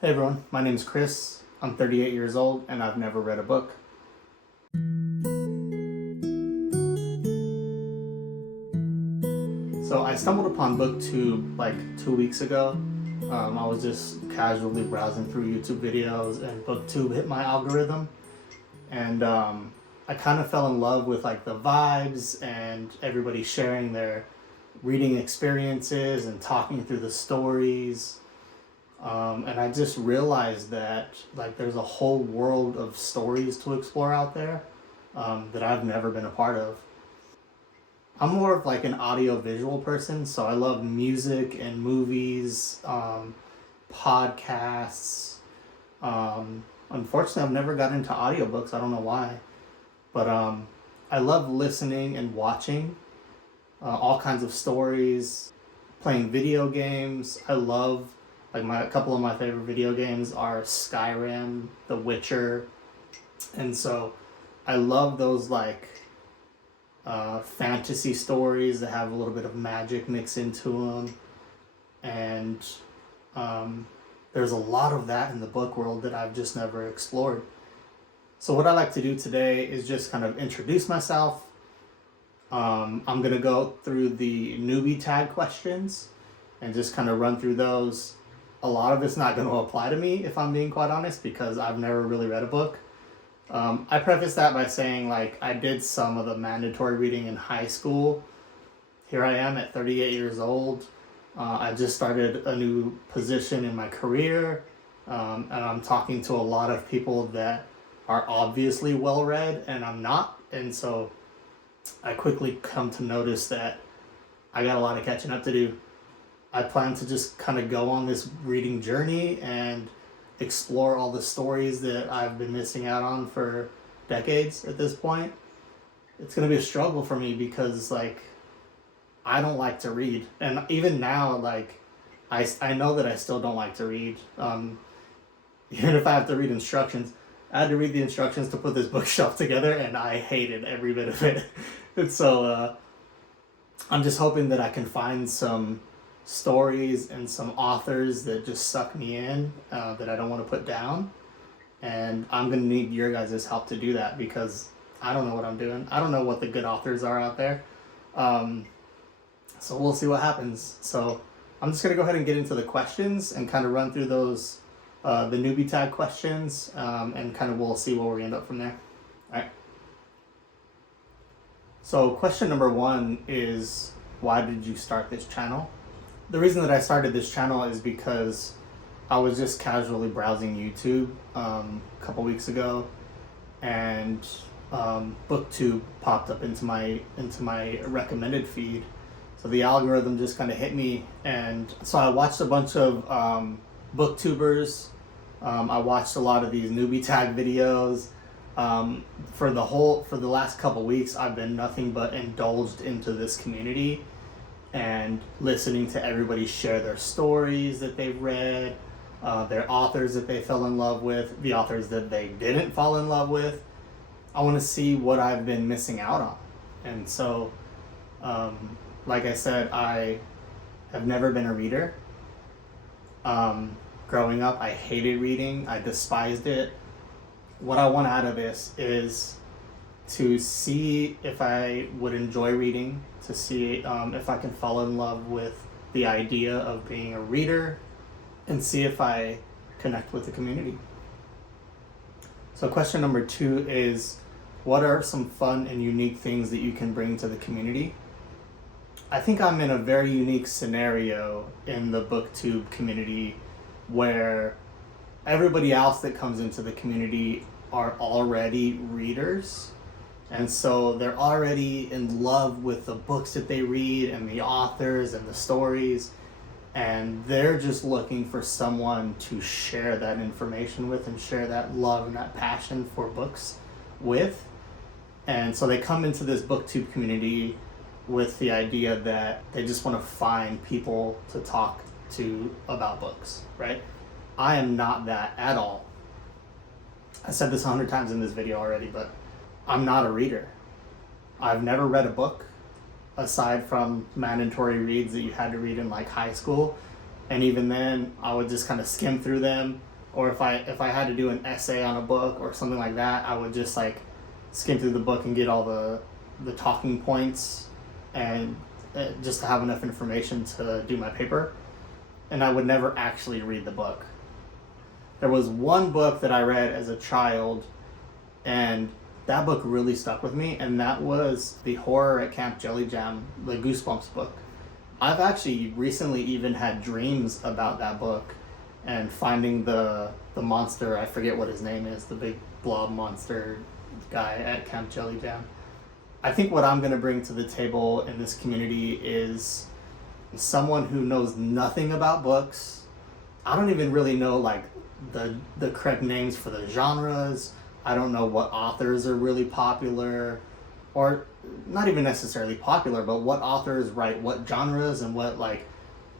Hey everyone, my name is Chris. I'm 38 years old and I've never read a book. So I stumbled upon BookTube like 2 weeks ago. I was just casually browsing through YouTube videos and BookTube hit my algorithm. And I kind of fell in love with like the vibes and everybody sharing their reading experiences and talking through the stories. And I just realized that like there's a whole world of stories to explore out there that I've never been a part of. I'm more of like an audio visual person, so I love music and movies, podcasts. Unfortunately, I've never got into audiobooks. I don't know why, but I love listening and watching all kinds of stories, playing video games. I love a couple of my favorite video games are Skyrim, The Witcher, and so I love those like fantasy stories that have a little bit of magic mixed into them, and there's a lot of that in the book world that I've just never explored. So what I like to do today is just kind of introduce myself. I'm gonna go through the newbie tag questions and just kind of run through those. A lot of it's not going to apply to me, if I'm being quite honest, because I've never really read a book. I preface that by saying, like, I did some of the mandatory reading in high school. Here I am at 38 years old. I just started a new position in my career, and I'm talking to a lot of people that are obviously well-read, and I'm not. And so I quickly come to notice that I got a lot of catching up to do. I plan to just kind of go on this reading journey and explore all the stories that I've been missing out on for decades at this point. It's going to be a struggle for me because, like, I don't like to read. And even now, like, I know that I still don't like to read. Even if I have to read instructions, I had to read the instructions to put this bookshelf together, and I hated every bit of it. And so I'm just hoping that I can find some stories and some authors that just suck me in, that I don't want to put down. And I'm going to need your guys' help to do that because I don't know what I'm doing. I don't know what the good authors are out there. So we'll see what happens. So I'm just going to go ahead and get into the questions and kind of run through those, the newbie tag questions, and kind of we'll see where we end up from there. All right. So question number 1 is, why did you start this channel? The reason that I started this channel is because I was just casually browsing YouTube a couple weeks ago, and BookTube popped up into my recommended feed. So the algorithm just kind of hit me, and so I watched a bunch of BookTubers. I watched a lot of these newbie tag videos. For the last couple weeks, I've been nothing but indulged into this community and listening to everybody share their stories that they've read, their authors that they fell in love with, the authors that they didn't fall in love with. I want to see what I've been missing out on. And so, like I said, I have never been a reader. Growing up, I hated reading. I despised it. What I want out of this is to see if I would enjoy reading, to see if I can fall in love with the idea of being a reader, and see if I connect with the community. So question number 2 is, what are some fun and unique things that you can bring to the community? I think I'm in a very unique scenario in the BookTube community where everybody else that comes into the community are already readers. And so they're already in love with the books that they read and the authors and the stories. And they're just looking for someone to share that information with and share that love and that passion for books with. And so they come into this BookTube community with the idea that they just want to find people to talk to about books, right? I am not that at all. I said this 100 times in this video already, but I'm not a reader. I've never read a book aside from mandatory reads that you had to read in like high school. And even then, I would just kind of skim through them. Or if I had to do an essay on a book or something like that, I would just like skim through the book and get all the talking points, and just to have enough information to do my paper. And I would never actually read the book. There was one book that I read as a child, and that book really stuck with me, and that was The Horror at Camp Jelly Jam, the Goosebumps book. I've actually recently even had dreams about that book and finding the monster, I forget what his name is, the big blob monster guy at Camp Jelly Jam. I think what I'm going to bring to the table in this community is someone who knows nothing about books. I don't even really know like the correct names for the genres. I don't know what authors are really popular, or not even necessarily popular, but what authors write what genres and what, like,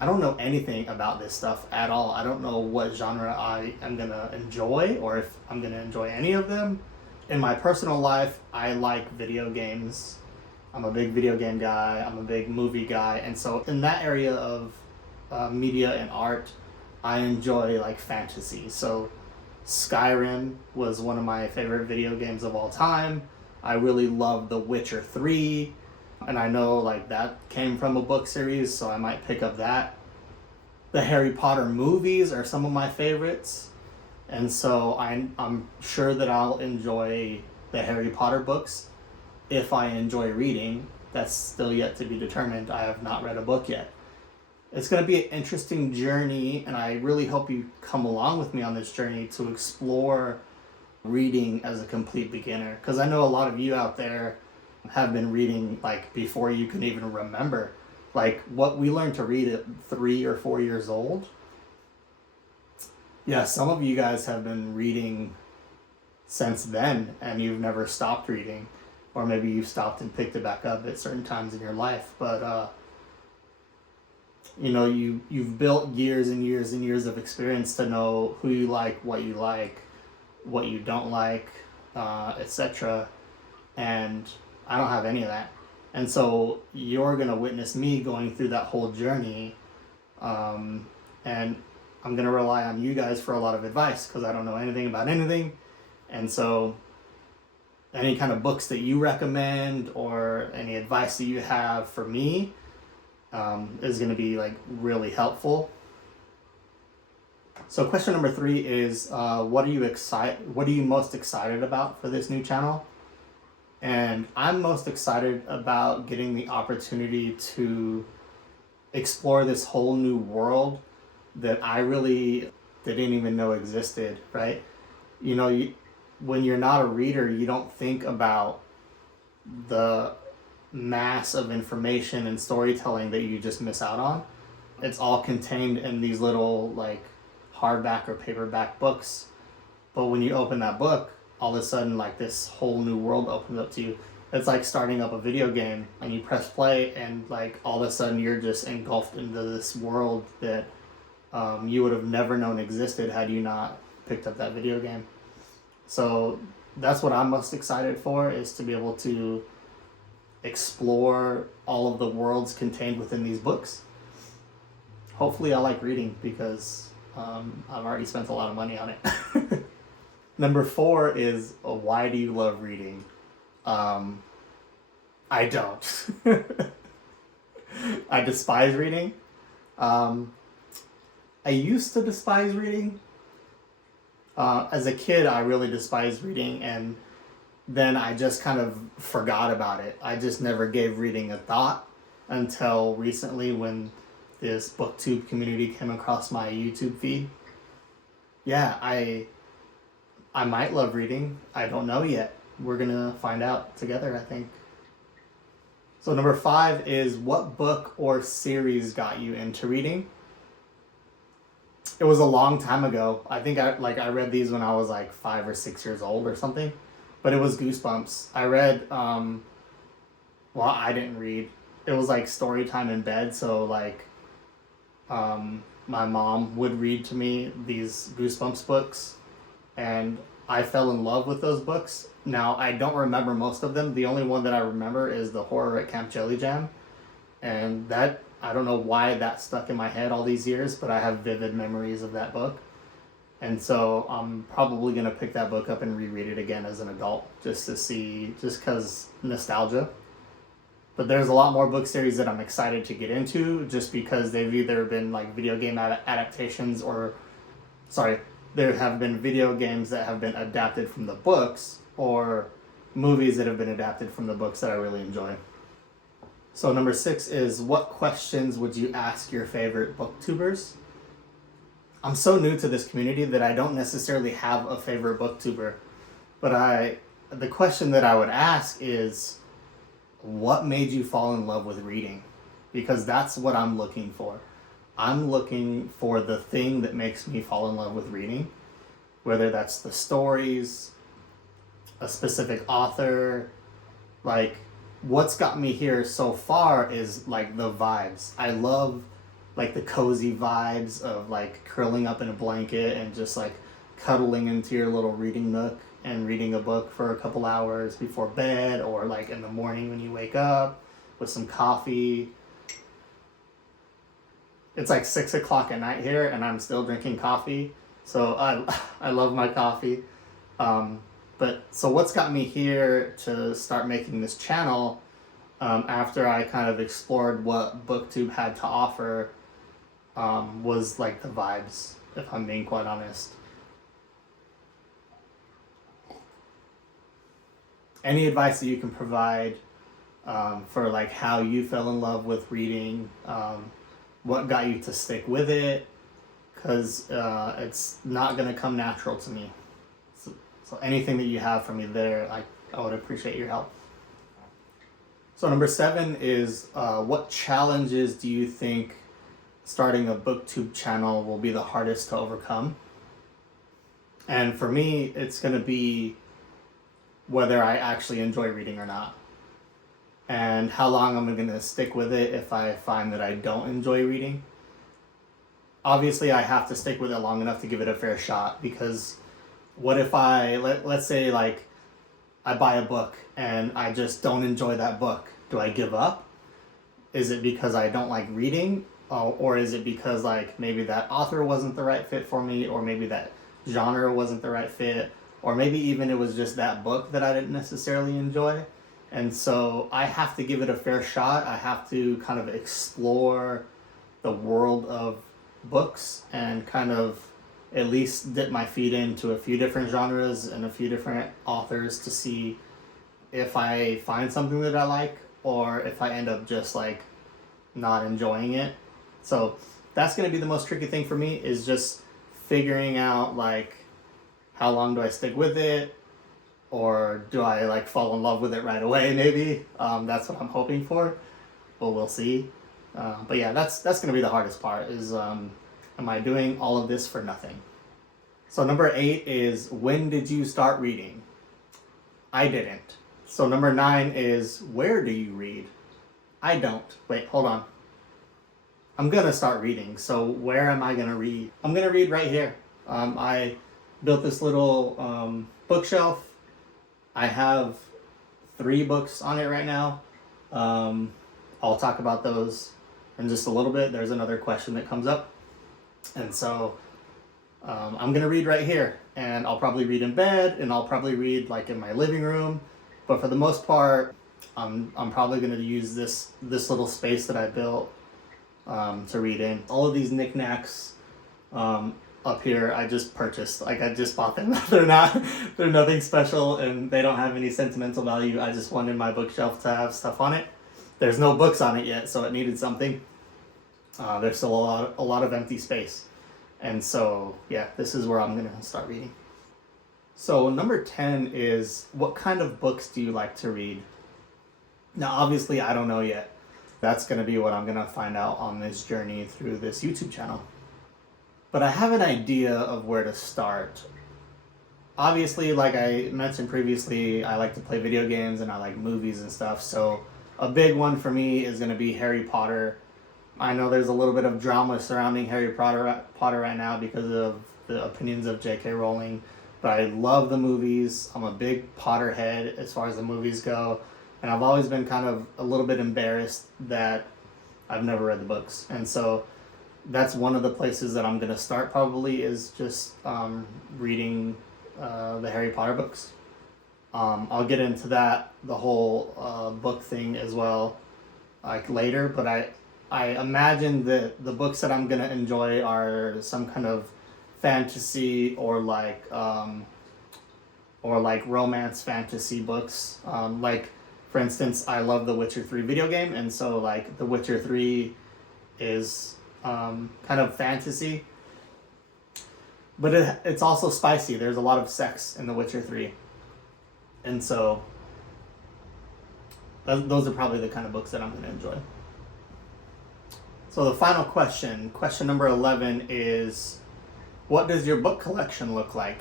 I don't know anything about this stuff at all. I don't know what genre I am going to enjoy, or if I'm going to enjoy any of them. In my personal life, I like video games. I'm a big video game guy. I'm a big movie guy. And so in that area of media and art, I enjoy like fantasy. So Skyrim was one of my favorite video games of all time. I really love The Witcher 3, and I know like that came from a book series, so I might pick up that. The Harry Potter movies are some of my favorites, and so I'm sure that I'll enjoy the Harry Potter books if I enjoy reading. That's still yet to be determined. I have not read a book yet. It's going to be an interesting journey, and I really hope you come along with me on this journey to explore reading as a complete beginner, because I know a lot of you out there have been reading like before you can even remember. Like what we learned to read at 3 or 4 years old. Yeah, some of you guys have been reading since then and you've never stopped reading, or maybe you've stopped and picked it back up at certain times in your life. But you know, you've built years and years and years of experience to know who you like, what you don't like, etc. And I don't have any of that. And so you're going to witness me going through that whole journey. And I'm going to rely on you guys for a lot of advice because I don't know anything about anything. And so any kind of books that you recommend or any advice that you have for me is going to be like really helpful. So question number 3 is, what are you most excited about for this new channel? And I'm most excited about getting the opportunity to explore this whole new world that I really didn't even know existed, right? You know, when you're not a reader, you don't think about the mass of information and storytelling that you just miss out on. It's all contained in these little like hardback or paperback books. But when you open that book, all of a sudden like this whole new world opens up to you. It's like starting up a video game and you press play and like all of a sudden you're just engulfed into this world that you would have never known existed had you not picked up that video game. So that's what I'm most excited for, is to be able to explore all of the worlds contained within these books. Hopefully I like reading because I've already spent a lot of money on it. Number 4 is, why do you love reading? I don't. I despise reading. I used to despise reading. As a kid, I really despised reading, and then I just kind of forgot about it. I just never gave reading a thought until recently when this BookTube community came across my YouTube feed. Yeah, I might love reading. I don't know yet. We're gonna find out together, I think. So number 5 is, what book or series got you into reading? It was a long time ago. I think I read these when I was like 5 or 6 years old or something. But it was Goosebumps. I read, well, I didn't read. It was like story time in bed, so like my mom would read to me these Goosebumps books, and I fell in love with those books. Now, I don't remember most of them. The only one that I remember is The Horror at Camp Jelly Jam, and that I don't know why that stuck in my head all these years, but I have vivid memories of that book. And so I'm probably going to pick that book up and reread it again as an adult just to see, just because nostalgia. But there's a lot more book series that I'm excited to get into just because they've either been like video game adaptations or, sorry, there have been video games that have been adapted from the books or movies that have been adapted from the books that I really enjoy. So number 6 is, what questions would you ask your favorite booktubers? I'm so new to this community that I don't necessarily have a favorite booktuber, but the question that I would ask is, what made you fall in love with reading? Because that's what I'm looking for. I'm looking for the thing that makes me fall in love with reading, whether that's the stories, a specific author. Like, what's got me here so far is like the vibes. I love like the cozy vibes of like curling up in a blanket and just like cuddling into your little reading nook and reading a book for a couple hours before bed, or like in the morning when you wake up with some coffee. It's like 6 o'clock at night here and I'm still drinking coffee. So I love my coffee. But so what's got me here to start making this channel, after I kind of explored what BookTube had to offer, was like the vibes, if I'm being quite honest. Any advice that you can provide for like how you fell in love with reading, what got you to stick with it, because it's not going to come natural to me. So anything that you have for me there, I would appreciate your help. So number 7 is, what challenges do you think starting a BookTube channel will be the hardest to overcome? And for me, it's going to be whether I actually enjoy reading or not, and how long I'm going to stick with it if I find that I don't enjoy reading. Obviously, I have to stick with it long enough to give it a fair shot, because what if let's say like I buy a book and I just don't enjoy that book? Do I give up? Is it because I don't like reading? Or is it because like maybe that author wasn't the right fit for me, or maybe that genre wasn't the right fit, or maybe even it was just that book that I didn't necessarily enjoy? And so I have to give it a fair shot. I have to kind of explore the world of books and kind of at least dip my feet into a few different genres and a few different authors to see if I find something that I like, or if I end up just like not enjoying it. So that's going to be the most tricky thing for me, is just figuring out like how long do I stick with it, or do I like fall in love with it right away maybe. That's what I'm hoping for, but we'll see. But yeah, that's going to be the hardest part, is am I doing all of this for nothing? So number 8 is, when did you start reading? I didn't. So number 9 is, where do you read? I don't. Wait, hold on. I'm going to start reading. So where am I going to read? I'm going to read right here. I built this little bookshelf. I have 3 books on it right now. I'll talk about those in just a little bit. There's another question that comes up. And so I'm going to read right here. And I'll probably read in bed, and I'll probably read like in my living room. But for the most part, I'm probably going to use this little space that I built to read in. All of these knickknacks up here I just purchased. Like, I just bought them. They're nothing special, and they don't have any sentimental value. I just wanted my bookshelf to have stuff on it. There's no books on it yet, so it needed something. There's still a lot of empty space. And so, yeah, this is where I'm going to start reading. So number 10 is, what kind of books do you like to read? Now, obviously, I don't know yet. That's going to be what I'm going to find out on this journey through this YouTube channel. But I have an idea of where to start. Obviously, like I mentioned previously, I like to play video games and I like movies and stuff. So a big one for me is going to be Harry Potter. I know there's a little bit of drama surrounding Harry Potter right now because of the opinions of J.K. Rowling. But I love the movies. I'm a big Potterhead as far as the movies go. And I've always been kind of a little bit embarrassed that I've never read the books, and so that's one of the places that I'm gonna start probably is just reading the Harry Potter books. I'll get into that the whole book thing as well, like later. But I imagine that the books that I'm gonna enjoy are some kind of fantasy or like romance fantasy books. Like for instance, I love the Witcher 3 video game, and so like the Witcher 3 is kind of fantasy, but it's also spicy. There's a lot of sex in the Witcher 3, and so those are probably the kind of books that I'm going to enjoy. So the final question number 11 is, what does your book collection look like?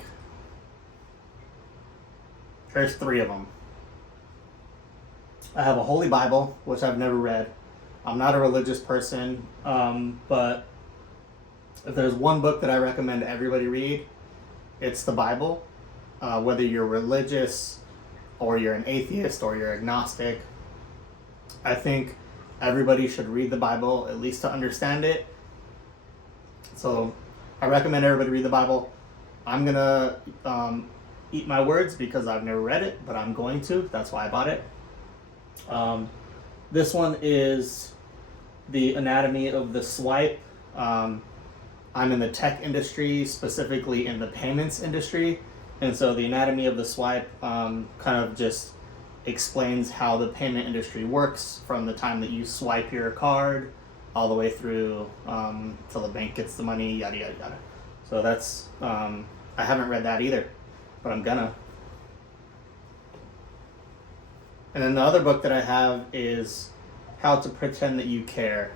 There's 3 of them. I have a Holy Bible, which I've never read. I'm not a religious person, but if there's one book that I recommend everybody read, it's the Bible. Whether you're religious or you're an atheist or you're agnostic, I think everybody should read the Bible at least to understand it. So I recommend everybody read the Bible. I'm gonna eat my words because I've never read it, but I'm going to. That's why I bought it. This one is The Anatomy of the Swipe. I'm in the tech industry, specifically in the payments industry, and so The Anatomy of the Swipe kind of just explains how the payment industry works from the time that you swipe your card all the way through till the bank gets the money, yada yada yada. So that's I haven't read that either, but I'm gonna. And then the other book that I have is How to Pretend That You Care,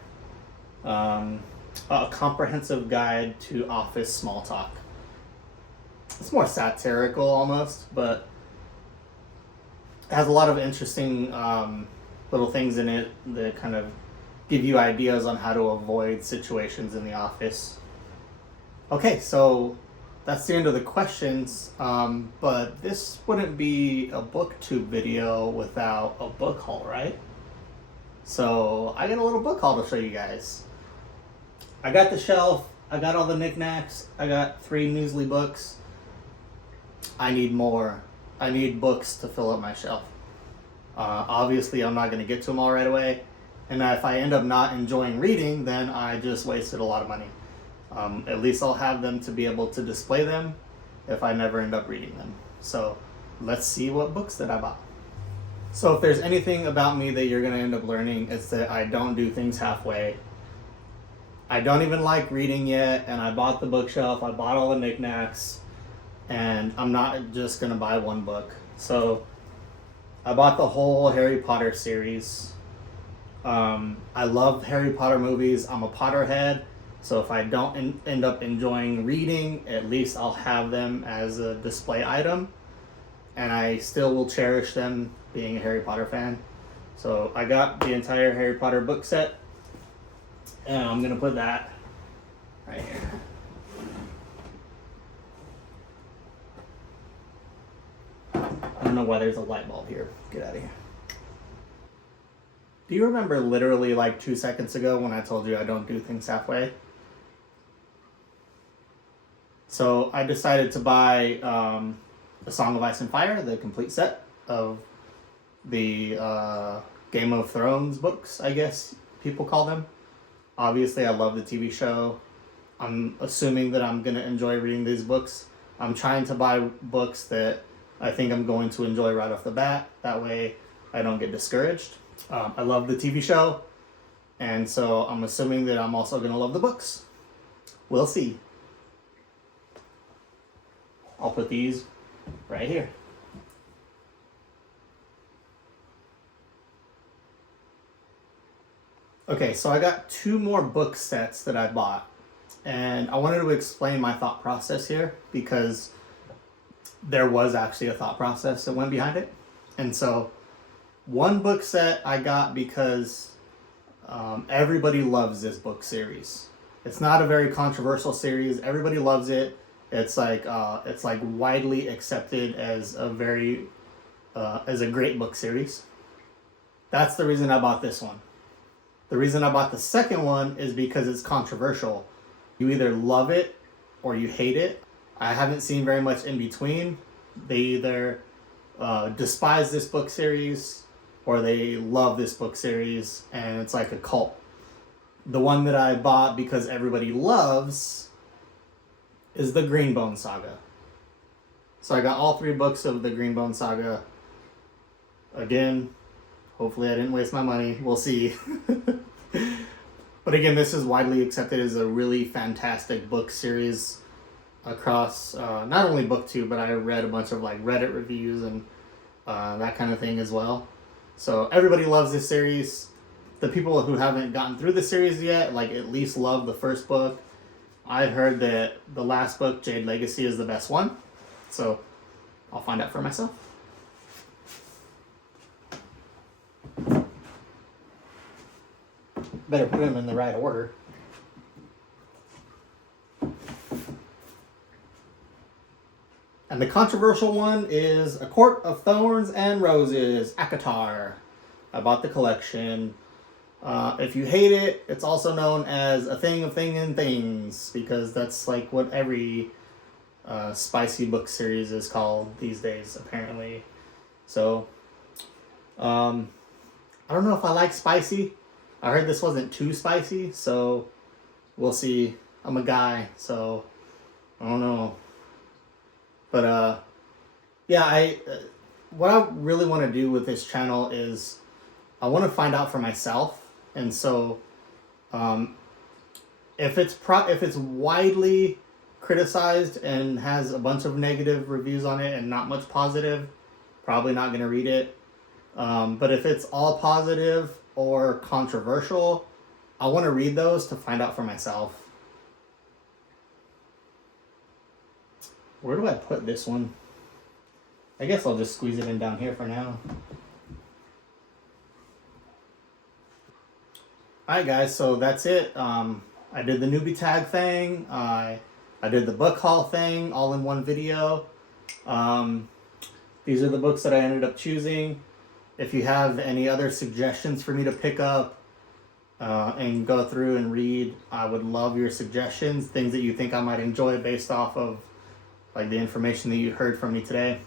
a comprehensive guide to office small talk. It's more satirical almost, but it has a lot of interesting little things in it that kind of give you ideas on how to avoid situations in the office. Okay, so that's the end of the questions, but this wouldn't be a BookTube video without a book haul, right? So I got a little book haul to show you guys. I got the shelf, I got all the knickknacks, I got 3 Newsly books. I need more. I need books to fill up my shelf. Obviously, I'm not going to get to them all right away, and if I end up not enjoying reading, then I just wasted a lot of money. At least I'll have them to be able to display them if I never end up reading them. So let's see what books that I bought. So if there's anything about me that you're going to end up learning, it's that I don't do things halfway. I don't even like reading yet, and I bought the bookshelf, I bought all the knickknacks, and I'm not just going to buy one book. So I bought the whole Harry Potter series. I love Harry Potter movies. I'm a Potterhead. So if I don't end up enjoying reading, at least I'll have them as a display item. And I still will cherish them being a Harry Potter fan. So I got the entire Harry Potter book set. And I'm going to put that right here. I don't know why there's a light bulb here. Get out of here. Do you remember literally like 2 seconds ago when I told you I don't do things halfway? So I decided to buy A Song of Ice and Fire, the complete set of the Game of Thrones books, I guess people call them. Obviously, I love the TV show. I'm assuming that I'm going to enjoy reading these books. I'm trying to buy books that I think I'm going to enjoy right off the bat. That way I don't get discouraged. I love the TV show, and so I'm assuming that I'm also going to love the books. We'll see. I'll put these right here. Okay, so I got 2 more book sets that I bought, and I wanted to explain my thought process here because there was actually a thought process that went behind it. And so one book set I got because everybody loves this book series. It's not a very controversial series. Everybody loves it. It's like widely accepted as a great book series. That's the reason I bought this one. The reason I bought the second one is because it's controversial. You either love it or you hate it. I haven't seen very much in between. They either despise this book series or they love this book series, and it's like a cult. The one that I bought because everybody loves is the Greenbone Saga. So I got all 3 books of the Greenbone Saga. Again, hopefully I didn't waste my money. We'll see. But again, this is widely accepted as a really fantastic book series across not only BookTube, but I read a bunch of like Reddit reviews and that kind of thing as well. So everybody loves this series. The people who haven't gotten through the series yet, like at least love the first book. I heard that the last book, Jade Legacy, is the best one. So I'll find out for myself. Better put them in the right order. And the controversial one is A Court of Thorns and Roses, ACOTAR. I bought the collection. If you hate it, it's also known as A Thing of Thing and Things, because that's like what every spicy book series is called these days, apparently. So, I don't know if I like spicy. I heard this wasn't too spicy, so we'll see. I'm a guy, so I don't know. But yeah, what I really want to do with this channel is I want to find out for myself. And so if it's widely criticized and has a bunch of negative reviews on it and not much positive, probably not going to read it. But if it's all positive or controversial, I want to read those to find out for myself. Where do I put this one? I guess I'll just squeeze it in down here for now. Alright guys, so that's it. I did the newbie tag thing. I did the book haul thing all in one video. These are the books that I ended up choosing. If you have any other suggestions for me to pick up and go through and read, I would love your suggestions. Things that you think I might enjoy based off of like the information that you heard from me today.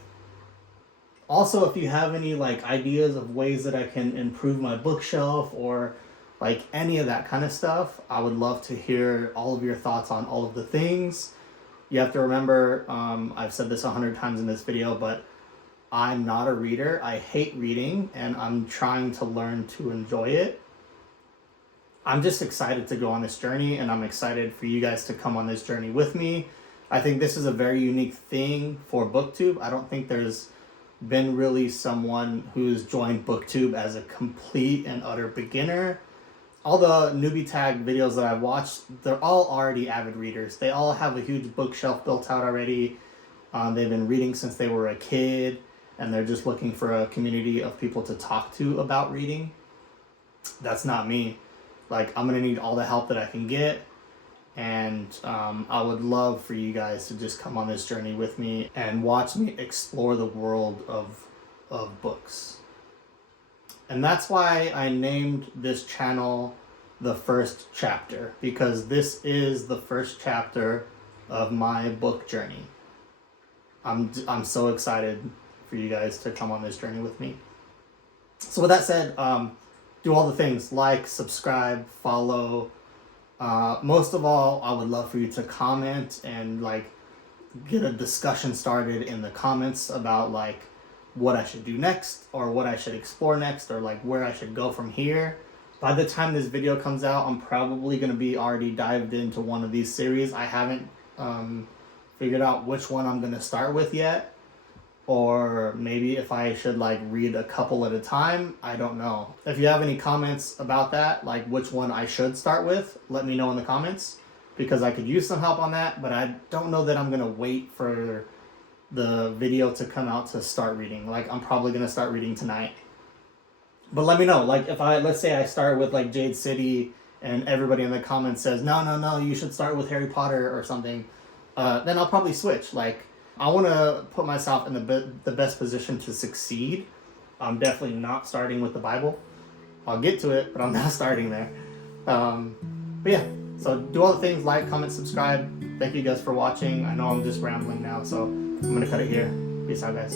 Also, if you have any like ideas of ways that I can improve my bookshelf or like any of that kind of stuff, I would love to hear all of your thoughts on all of the things. You have to remember, I've said this 100 times in this video, but I'm not a reader. I hate reading, and I'm trying to learn to enjoy it. I'm just excited to go on this journey, and I'm excited for you guys to come on this journey with me. I think this is a very unique thing for BookTube. I don't think there's been really someone who's joined BookTube as a complete and utter beginner. All the newbie tag videos that I've watched, they're all already avid readers. They all have a huge bookshelf built out already. They've been reading since they were a kid, and they're just looking for a community of people to talk to about reading. That's not me. Like, I'm gonna need all the help that I can get, and I would love for you guys to just come on this journey with me and watch me explore the world of books. And that's why I named this channel The First Chapter, because this is the first chapter of my book journey. I'm so excited for you guys to come on this journey with me. So with that said, do all the things: like, subscribe, follow. Most of all, I would love for you to comment and like get a discussion started in the comments about like what I should do next, or what I should explore next, or like where I should go from here. By the time this video comes out, I'm probably going to be already dived into one of these series. I haven't figured out which one I'm going to start with yet, or maybe if I should like read a couple at a time. I don't know. If you have any comments about that, like which one I should start with, let me know in the comments, because I could use some help on that. But I don't know that I'm going to wait for the video to come out to start reading. Like, I'm probably going to start reading tonight. But let me know. Like, if let's say I start with like Jade City and everybody in the comments says, no, you should start with Harry Potter or something, then I'll probably switch. Like, I want to put myself in the best position to succeed. I'm definitely not starting with the Bible. I'll get to it, but I'm not starting there. But yeah, so do all the things, like, comment, subscribe. Thank you guys for watching. I know I'm just rambling now, so I'm gonna cut it here. Peace out, guys.